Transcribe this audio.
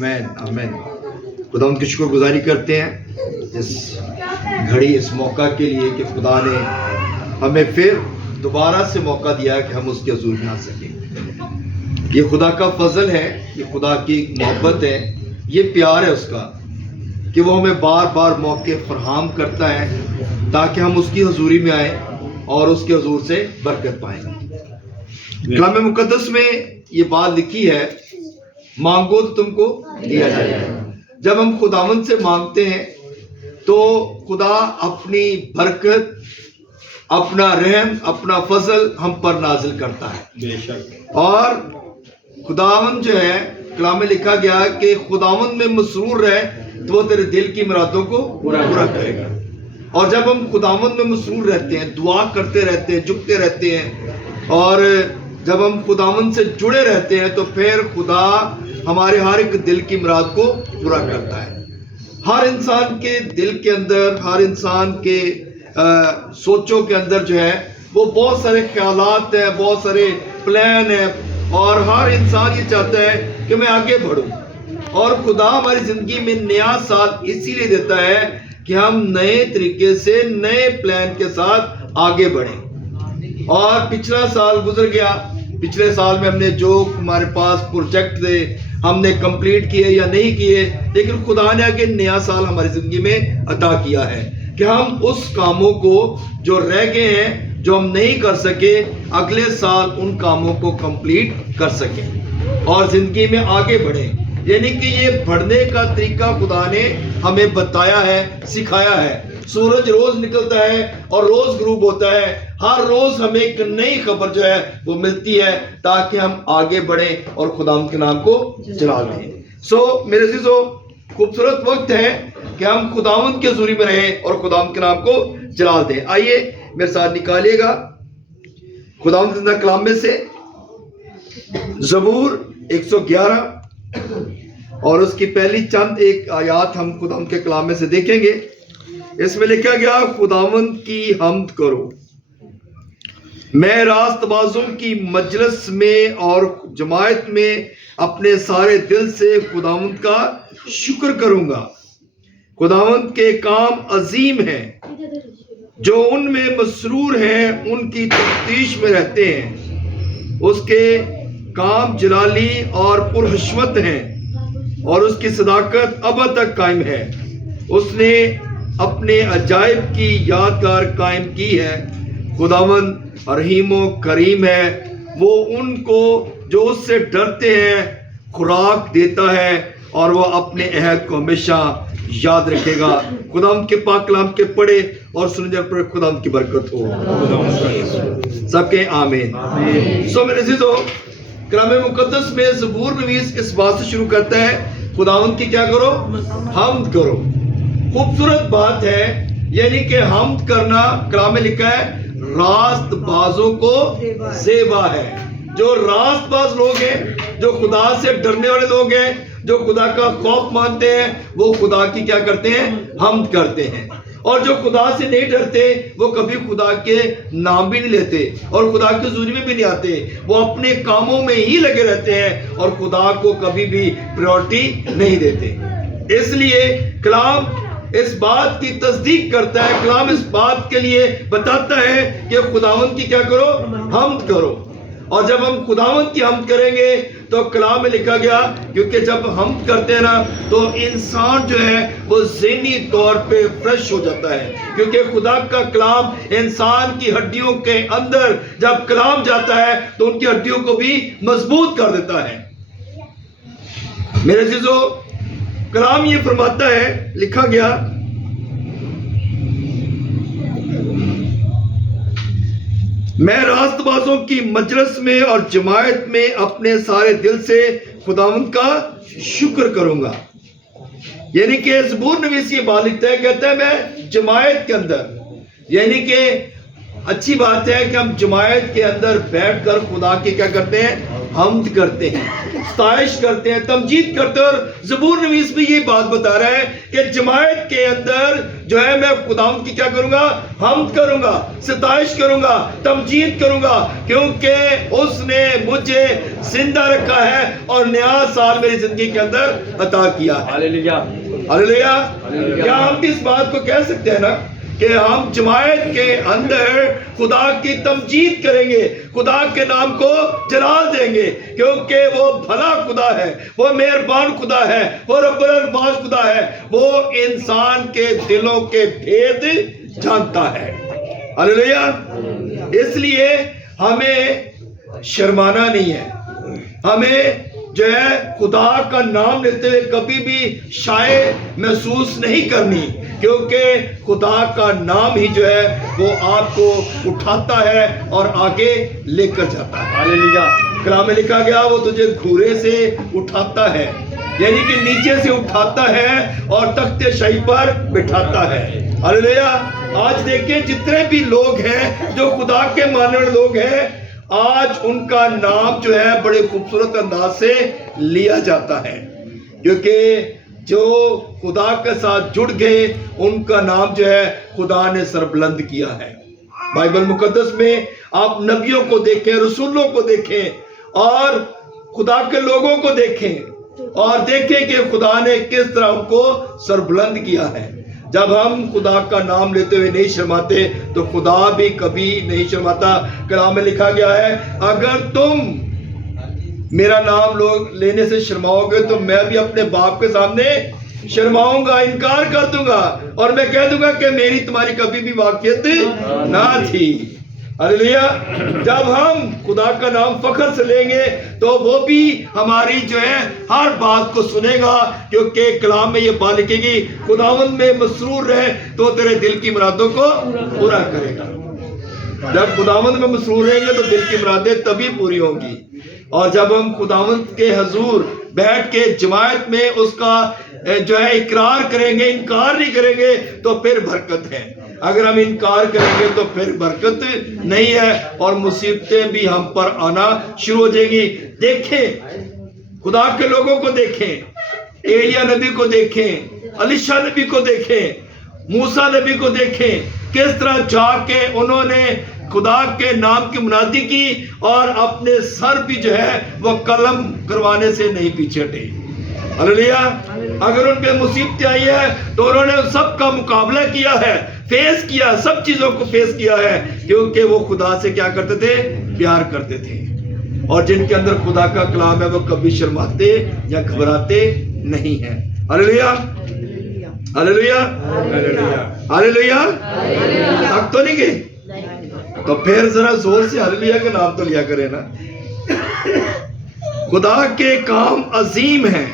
آمین آمین۔ خدا ان کی شکر گزاری کرتے ہیں اس گھڑی اس موقع کے لیے کہ خدا نے ہمیں پھر دوبارہ سے موقع دیا کہ ہم اس کے حضور میں آ سکیں۔ یہ خدا کا فضل ہے، یہ خدا کی محبت ہے، یہ پیار ہے اس کا کہ وہ ہمیں بار بار موقع فراہم کرتا ہے تاکہ ہم اس کی حضوری میں آئیں اور اس کے حضور سے برکت پائیں۔ کلام مقدس میں یہ بات لکھی ہے، مانگو تو تم کو دیا جائے گا۔ جب ہم خداوند سے مانگتے ہیں تو خدا اپنی برکت، اپنا رحم، اپنا فضل ہم پر نازل کرتا ہے۔ بے شک اور خداوند جو ہے، کلام میں لکھا گیا کہ خداوند میں مسرور رہے تو وہ تیرے دل کی مرادوں کو پورا کرے گا۔ اور جب ہم خداوند میں مسرور رہتے ہیں، دعا کرتے رہتے ہیں، جھکتے رہتے ہیں، اور جب ہم خداوند سے جڑے رہتے ہیں تو پھر خدا ہمارے ہر ایک دل کی مراد کو پورا کرتا ہے۔ ہر انسان کے دل کے اندر، ہر انسان کے سوچوں کے اندر جو ہے وہ بہت سارے خیالات ہیں، بہت سارے پلان ہیں، اور ہر انسان یہ چاہتا ہے کہ میں آگے بڑھوں۔ اور خدا ہماری زندگی میں نیا سال اسی لیے دیتا ہے کہ ہم نئے طریقے سے، نئے پلان کے ساتھ آگے بڑھیں۔ اور پچھلا سال گزر گیا، پچھلے سال میں ہم نے جو ہمارے پاس پروجیکٹ تھے ہم نے کمپلیٹ کیے یا نہیں کیے، لیکن خدا نے آگے نیا سال ہماری زندگی میں عطا کیا ہے کہ ہم اس کاموں کو جو رہ گئے ہیں، جو ہم نہیں کر سکے، اگلے سال ان کاموں کو کمپلیٹ کر سکیں اور زندگی میں آگے بڑھیں۔ یعنی کہ یہ بڑھنے کا طریقہ خدا نے ہمیں بتایا ہے، سکھایا ہے۔ سورج روز نکلتا ہے اور روز غروب ہوتا ہے، ہر روز ہمیں ایک نئی خبر جو ہے وہ ملتی ہے تاکہ ہم آگے بڑھیں اور خدا کے نام کو جلا دیں۔ میرے عزیزو، خوبصورت وقت ہے کہ ہم خداوند کے حضوری میں رہیں اور خداوند کے نام کو جلال دیں۔ آئیے میرے ساتھ نکالیے گا خداوند زندہ کلام میں سے زبور 111 اور اس کی پہلی چند ایک آیات ہم خداوند کے کلام میں سے دیکھیں گے۔ اس میں لکھا گیا، خداوند کی حمد کرو، میں راست بازوں کی مجلس میں اور جماعت میں اپنے سارے دل سے خداوند کا شکر کروں گا۔ خداوند کے کام عظیم ہیں، جو ان میں مسرور ہیں ان کی تفتیش میں رہتے ہیں۔ اس کے کام جلالی اور پرحشمت ہیں اور اس کی صداقت ابد تک قائم ہے۔ اس نے اپنے عجائب کی یادگار قائم کی ہے۔ خداوند رحیم و کریم ہے، وہ ان کو جو اس سے ڈرتے ہیں خوراک دیتا ہے اور وہ اپنے عہد کو ہمیشہ یاد رکھے گا۔ خداوند کے پاک کلام کے پڑھے اور سننے پر خداوند کی برکت ہو۔ سب کے آمین۔ میرے عزیزو، کلام مقدس میں زبور نویس اس بات سے شروع کرتا ہے، خداوند کی کیا کرو؟ حمد کرو۔ خوبصورت بات ہے، یعنی کہ حمد کرنا کلام میں لکھا ہے راست بازوں کو زیبا ہے۔ جو راست باز لوگ ہیں، جو خدا سے ڈرنے والے لوگ ہیں، جو خدا کا خوف مانتے ہیں، وہ خدا کی کیا کرتے ہیں؟ حمد کرتے ہیں۔ اور جو خدا سے نہیں ڈرتے وہ کبھی خدا کے نام بھی نہیں لیتے اور خدا کی حضوری میں بھی نہیں آتے، وہ اپنے کاموں میں ہی لگے رہتے ہیں اور خدا کو کبھی بھی پریورٹی نہیں دیتے۔ اس لیے کلام اس بات کی تصدیق کرتا ہے، کلام اس بات کے لیے بتاتا ہے کہ خداوند کی کیا کرو؟ حمد کرو۔ اور جب ہم خداوند کی حمد کریں گے تو کلام میں لکھا گیا، کیونکہ جب حمد کرتے ہیں نا تو انسان جو ہے وہ ذہنی طور پہ فریش ہو جاتا ہے، کیونکہ خدا کا کلام انسان کی ہڈیوں کے اندر جب کلام جاتا ہے تو ان کی ہڈیوں کو بھی مضبوط کر دیتا ہے۔ میرے عزیزو، کلام یہ فرماتا ہے، لکھا گیا، میں راست بازوں کی مجلس میں اور جماعت میں اپنے سارے دل سے خداوند کا شکر کروں گا۔ یعنی کہ زبور نویس یہ بات لکھتا ہے، کہتا ہے میں جماعت کے اندر، یعنی کہ اچھی بات ہے کہ ہم جماعت کے اندر بیٹھ کر خدا کی کیا کرتے ہیں؟ حمد کرتے ہیں، ستائش کرتے ہیں، تمجید کرتے ہیں. اور زبور نویس بھی یہ بات بتا رہا ہے کہ جماعت کے اندر جو ہے میں خداوند کی کیا کروں گا؟ حمد کروں گا، ستائش کروں گا، تمجید کروں گا، کیونکہ اس نے مجھے زندہ رکھا ہے اور نیا سال میری زندگی کے اندر عطا کیا ہے. ہاللیلویہ، ہاللیلویہ. کیا ہم بھی اس بات کو کہہ سکتے ہیں نا کہ ہم جماعت کے اندر خدا کی تمجید کریں گے، خدا کے نام کو جلال دیں گے، کیونکہ وہ بھلا خدا ہے، وہ مہربان خدا ہے، وہ رب الارباب خدا ہے، وہ انسان کے دلوں کے بھید جانتا ہے. ہاللیلویہ. اس لیے ہمیں شرمانا نہیں ہے، ہمیں جو ہے خدا کا نام لیتے ہوئے کبھی بھی شاید محسوس نہیں کرنی، کیونکہ خدا کا نام ہی جو ہے وہ آپ کو اٹھاتا ہے اور آگے لے کر جاتا ہے. ہاللیلویہ. کلام میں لکھا گیا وہ تجھے گھورے سے اٹھاتا ہے، یعنی کہ نیچے سے اٹھاتا ہے اور تخت شاہی پر بٹھاتا ہے. ہاللیلویہ. آج دیکھیں جتنے بھی لوگ ہیں جو خدا کے ماننے والے لوگ ہیں، آج ان کا نام جو ہے بڑے خوبصورت انداز سے لیا جاتا ہے، کیونکہ جو خدا کے ساتھ جڑ گئے ان کا نام جو ہے خدا نے سربلند کیا ہے. بائبل مقدس میں آپ نبیوں کو دیکھیں، رسولوں کو دیکھیں اور خدا کے لوگوں کو دیکھیں اور دیکھیں کہ خدا نے کس طرح ان کو سربلند کیا ہے. جب ہم خدا کا نام لیتے ہوئے نہیں شرماتے تو خدا بھی کبھی نہیں شرماتا. کلام میں لکھا گیا ہے اگر تم میرا نام لوگ لینے سے شرماؤ گے تو میں بھی اپنے باپ کے سامنے شرماؤں گا، انکار کر دوں گا اور میں کہہ دوں گا کہ میری تمہاری کبھی بھی واقعیت نہ تھی. ہاللیلویہ. جب ہم خدا کا نام فخر سے لیں گے تو وہ بھی ہماری جو ہے ہر بات کو سنے گا، کیونکہ کلام میں یہ بات لکھے گی خداوند میں مسرور رہے تو تیرے دل کی مرادوں کو پورا کرے گا. جب خداوند میں مسرور رہیں گے تو دل کی مرادیں تبھی پوری ہوں گی. اور جب ہم خداوند کے حضور بیٹھ کے جماعت میں اس کا جو ہے اقرار کریں گے، انکار نہیں کریں گے تو پھر برکت ہے. اگر ہم انکار کریں گے تو پھر برکت نہیں ہے اور مصیبتیں بھی ہم پر آنا شروع ہو جائیں گی. دیکھیں خدا کے لوگوں کو دیکھیں، ایلیا نبی کو دیکھیں، الیشا نبی کو دیکھیں، موسیٰ نبی کو دیکھیں، کس طرح جا کے انہوں نے خدا کے نام کی منادی کی اور اپنے سر بھی جو ہے وہ قلم کروانے سے نہیں پیچھے ہٹے. ہاللیلویہ. اگر ان پہ مصیبتیں آئی ہے تو انہوں نے سب کا مقابلہ کیا ہے، فیس کیا، سب چیزوں کو فیس کیا ہے، کیونکہ وہ خدا سے کیا کرتے تھے؟ پیار کرتے تھے. اور جن کے اندر خدا کا کلام ہے وہ کبھی شرماتے یا گھبراتے نہیں ہیں. ہاللیلویہ، ہاللیلویہ، ہاللیلویہ. تھک تو نہیں گئے؟ تو پھر ذرا زور سے ہاللیلویہ کا نام تو لیا کرے نا. خدا کے کام عظیم ہیں.